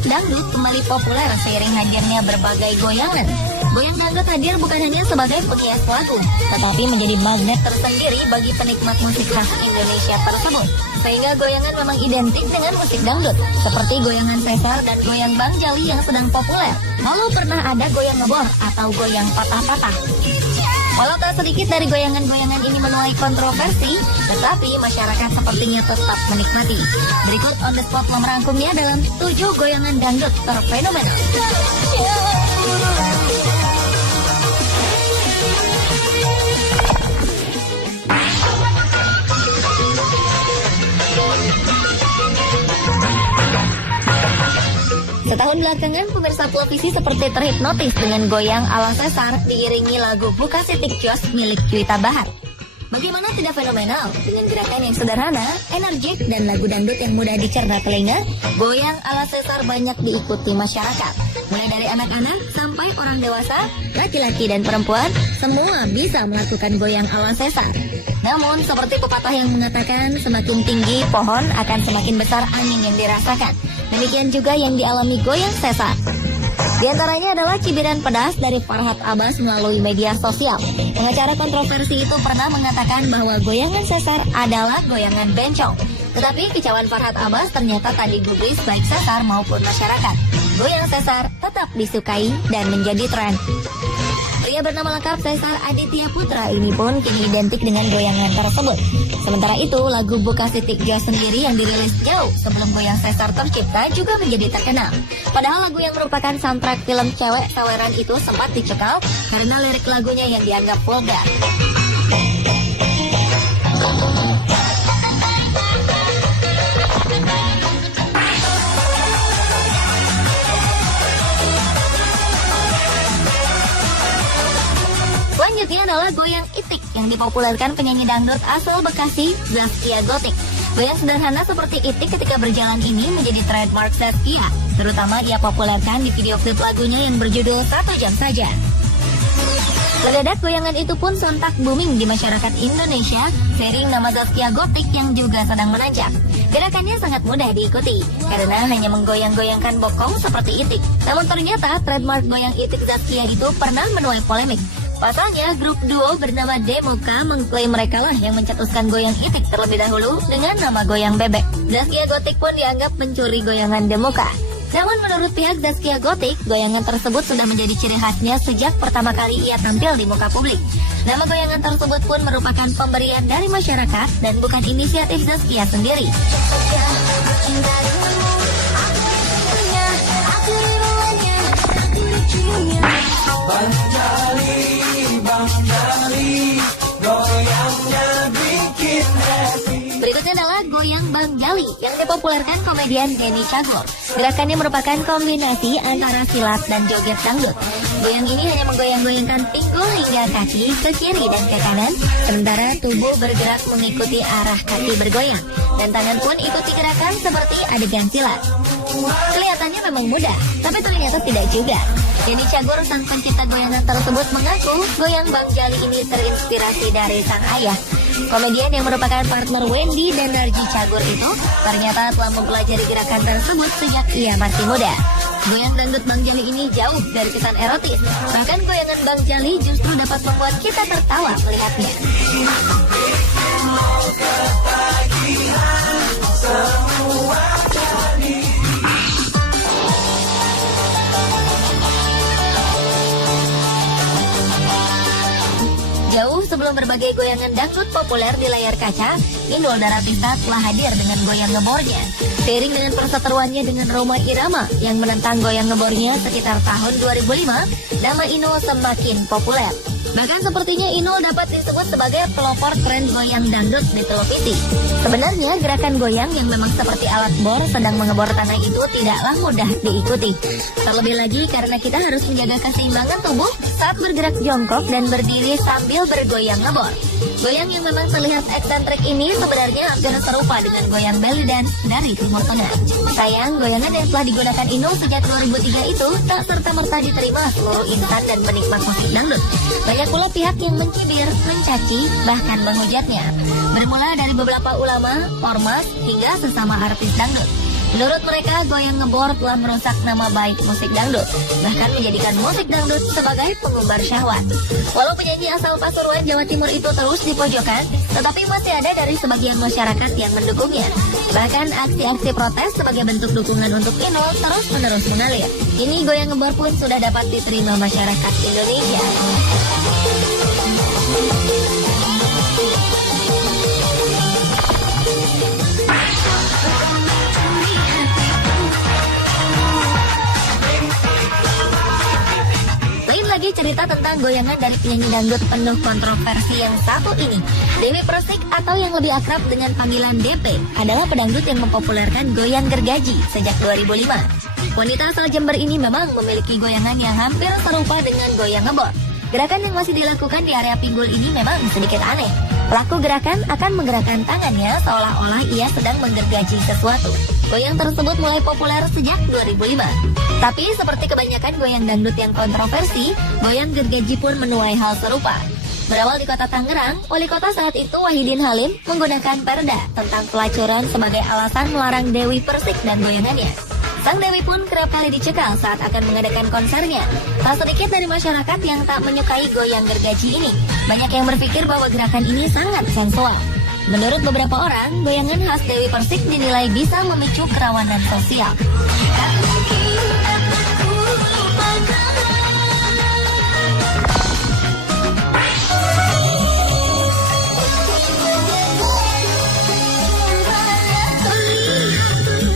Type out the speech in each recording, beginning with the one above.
musik dangdut kembali populer seiring hadirnya berbagai goyangan. Goyang dangdut hadir bukan hanya sebagai penghias lagu, tetapi menjadi magnet tersendiri bagi penikmat musik khas Indonesia tersebut. Sehingga goyangan memang identik dengan musik dangdut, seperti goyangan Sesar dan goyang Bang Jali yang sedang populer. Lalu pernah ada goyang ngebor atau goyang patah-patah. Walau tak sedikit dari goyangan-goyangan ini menuai kontroversi, tetapi masyarakat sepertinya tetap menikmati. Berikut On The Spot merangkumnya dalam 7 goyangan dangdut terfenomenal. Setahun belakangan, pemirsa televisi seperti terhipnotis dengan goyang ala Sesar diiringi lagu Buka Sitik Jos milik Juwita Bahar. Bagaimana tidak fenomenal? Dengan gerakan yang sederhana, energik, dan lagu dangdut yang mudah dicerna telinga, goyang ala Sesar banyak diikuti masyarakat. Mulai dari anak-anak sampai orang dewasa, laki-laki dan perempuan, semua bisa melakukan goyang ala Sesar. Namun, seperti pepatah yang mengatakan, semakin tinggi pohon akan semakin besar angin yang dirasakan. Demikian juga yang dialami goyang Sesar. Di antaranya adalah cibiran pedas dari Farhat Abbas melalui media sosial. Pengacara kontroversi itu pernah mengatakan bahwa goyangan Sesar adalah goyangan bencong. Tetapi kicauan Farhat Abbas ternyata tak digubris baik Sesar maupun masyarakat. Goyang Sesar tetap disukai dan menjadi tren. Pria bernama lengkap Sesar Aditya Putra ini pun kini identik dengan goyangan tersebut. Sementara itu, lagu Buka Sitik Jos sendiri yang dirilis jauh sebelum goyang Sesar tercipta juga menjadi terkenal. Padahal lagu yang merupakan soundtrack film Cewek Saweran itu sempat dicekal karena lirik lagunya yang dianggap vulgar. Selanjutnya adalah goyang itik yang dipopulerkan penyanyi dangdut asal Bekasi, Zaskia Gotik. Goyang sederhana seperti itik ketika berjalan ini menjadi trademark Zaskia. Terutama ia populerkan di video klip lagunya yang berjudul 1 Jam Saja. Mendadak goyangan itu pun sontak booming di masyarakat Indonesia, seiring nama Zaskia Gotik yang juga sedang menanjak. Gerakannya sangat mudah diikuti, karena hanya menggoyang-goyangkan bokong seperti itik. Namun ternyata trademark goyang itik Zaskia itu pernah menuai polemik. Pasalnya, grup duo bernama Demoka mengklaim mereka lah yang mencetuskan goyang itik terlebih dahulu dengan nama goyang bebek. Zaskia Gotik pun dianggap mencuri goyangan Demoka. Namun menurut pihak Zaskia Gotik, goyangan tersebut sudah menjadi ciri khasnya sejak pertama kali ia tampil di muka publik. Nama goyangan tersebut pun merupakan pemberian dari masyarakat dan bukan inisiatif Zaskia sendiri. Bang Jali, goyangnya bikin happy. Berikutnya adalah goyang Bang Jali yang dipopulerkan komedian Denny Cagur. Gerakannya merupakan kombinasi antara silat dan joget dangdut. Goyang ini hanya menggoyang-goyangkan pinggul hingga kaki ke kiri dan ke kanan, sementara tubuh bergerak mengikuti arah kaki bergoyang, dan tangan pun ikuti gerakan seperti adegan silat. Kelihatannya memang mudah, tapi ternyata tidak juga. Denny Cagur, sang pencipta goyangan tersebut, mengaku goyang Bang Jali ini terinspirasi dari sang ayah. Komedian yang merupakan partner Wendy dan Narji Cagur itu ternyata telah mempelajari gerakan tersebut sejak ia masih muda. Goyang dangdut Bang Jali ini jauh dari kesan erotis. Bahkan goyangan Bang Jali justru dapat membuat kita tertawa melihatnya. Jauh sebelum berbagai goyangan dangdut populer di layar kaca, Inul Daratista telah hadir dengan goyang ngebornya. Seiring dengan perseteruannya dengan Rhoma Irama yang menentang goyang ngebornya sekitar tahun 2005, nama Inul semakin populer. Bahkan sepertinya Inul dapat disebut sebagai pelopor tren goyang dangdut di televisi. Sebenarnya gerakan goyang yang memang seperti alat bor sedang mengebor tanah itu tidaklah mudah diikuti. Terlebih lagi karena kita harus menjaga keseimbangan tubuh saat bergerak jongkok dan berdiri sambil bergoyang ngebor. Goyang yang memang terlihat eksentrik ini sebenarnya hampir serupa dengan goyang belly dance dari Timur Tengah. Sayang, goyangan yang telah digunakan Inul sejak 2003 itu tak serta-merta diterima seluruh insan dan penikmat musik dangdut. Banyak pula pihak yang mencibir, mencaci, bahkan menghujatnya. Bermula dari beberapa ulama, ormas, hingga sesama artis dangdut. Menurut mereka, goyang ngebor telah merusak nama baik musik dangdut, bahkan menjadikan musik dangdut sebagai pengumbar syahwat. Walau penyanyi asal Pasuruan, Jawa Timur itu terus dipojokkan, tetapi masih ada dari sebagian masyarakat yang mendukungnya. Bahkan aksi-aksi protes sebagai bentuk dukungan untuk Inul terus-menerus mengalir. Kini goyang ngebor pun sudah dapat diterima masyarakat Indonesia. Lagi cerita tentang goyangan dari penyanyi dangdut penuh kontroversi yang satu ini. Dewi Persik atau yang lebih akrab dengan panggilan DP adalah pedangdut yang mempopulerkan goyang gergaji sejak 2005. Wanita asal Jember ini memang memiliki goyangan yang hampir serupa dengan goyang ngebor. Gerakan yang masih dilakukan di area pinggul ini memang sedikit aneh. Pelaku gerakan akan menggerakkan tangannya seolah-olah ia sedang menggergaji sesuatu. Goyang tersebut mulai populer sejak 2005. Tapi seperti kebanyakan goyang dangdut yang kontroversi, goyang gergaji pun menuai hal serupa. Berawal di kota Tangerang, wali kota saat itu Wahidin Halim menggunakan perda tentang pelacuran sebagai alasan melarang Dewi Persik dan goyangannya. Sang Dewi pun kerap kali dicekal saat akan mengadakan konsernya. Tak sedikit dari masyarakat yang tak menyukai goyang gergaji ini. Banyak yang berpikir bahwa gerakan ini sangat sensual. Menurut beberapa orang, goyangan khas Dewi Persik dinilai bisa memicu kerawanan sosial.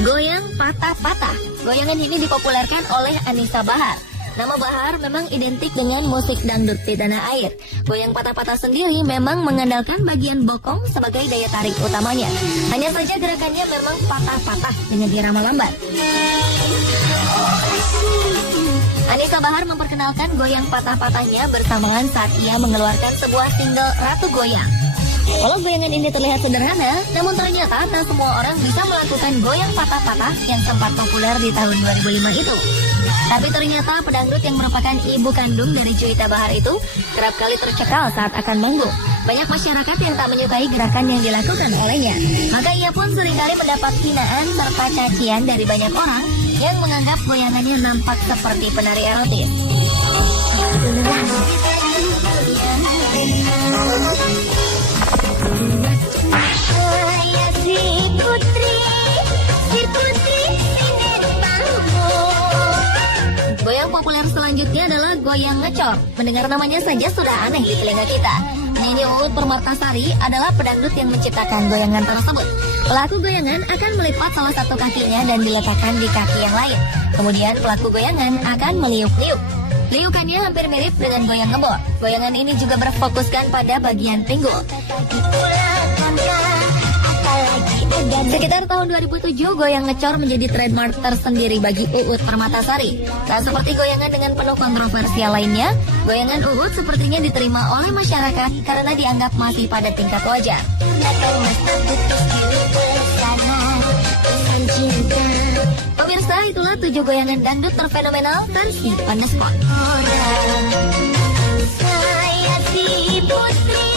Goyang patah-patah. Goyangan ini dipopulerkan oleh Anissa Bahar. Nama Bahar memang identik dengan musik dangdut di tanah air. Goyang patah-patah sendiri memang mengandalkan bagian bokong sebagai daya tarik utamanya. Hanya saja gerakannya memang patah-patah dengan irama lambat. Anissa Bahar memperkenalkan goyang patah-patahnya bersamaan saat ia mengeluarkan sebuah single Ratu Goyang. Walau goyangan ini terlihat sederhana, namun ternyata tak semua orang bisa melakukan goyang patah-patah yang sempat populer di tahun 2005 itu. Tapi ternyata pedangdut yang merupakan ibu kandung dari Juwita Bahar itu kerap kali tercekal saat akan manggung. Banyak masyarakat yang tak menyukai gerakan yang dilakukan olehnya. Maka ia pun seringkali mendapat hinaan serta cacian dari banyak orang yang menganggap goyangannya nampak seperti penari erotis. Goyang populer selanjutnya adalah goyang ngecor. Mendengar namanya saja sudah aneh di telinga kita. Penyanyi Uut Permatasari adalah pedangdut yang menciptakan goyangan tersebut. Pelaku goyangan akan melipat salah satu kakinya dan diletakkan di kaki yang lain. Kemudian pelaku goyangan akan meliuk-liuk. Liukannya hampir mirip dengan goyang ngebor. Goyangan ini juga berfokuskan pada bagian pinggul. Sekitar tahun 2007, goyang ngecor menjadi trademark tersendiri bagi Uut Permatasari. Tak seperti goyangan dengan penuh kontroversial lainnya, goyangan Uut sepertinya diterima oleh masyarakat karena dianggap masih pada tingkat wajar. Pemirsa, itulah 7 goyangan dangdut terfenomenal versi On The Spot. Saya si putri